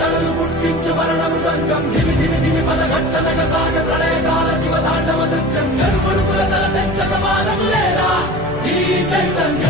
తడలు పుట్టించు మరణ మృదంగం ధిమి ధిమి ధిమి పదఘట్టనక సాగ ప్రళయకాల శివ తాండవ నృత్యం చెరుపుడుకుల తల తెచ్చక మానదులేరా ఈ చైతన్యం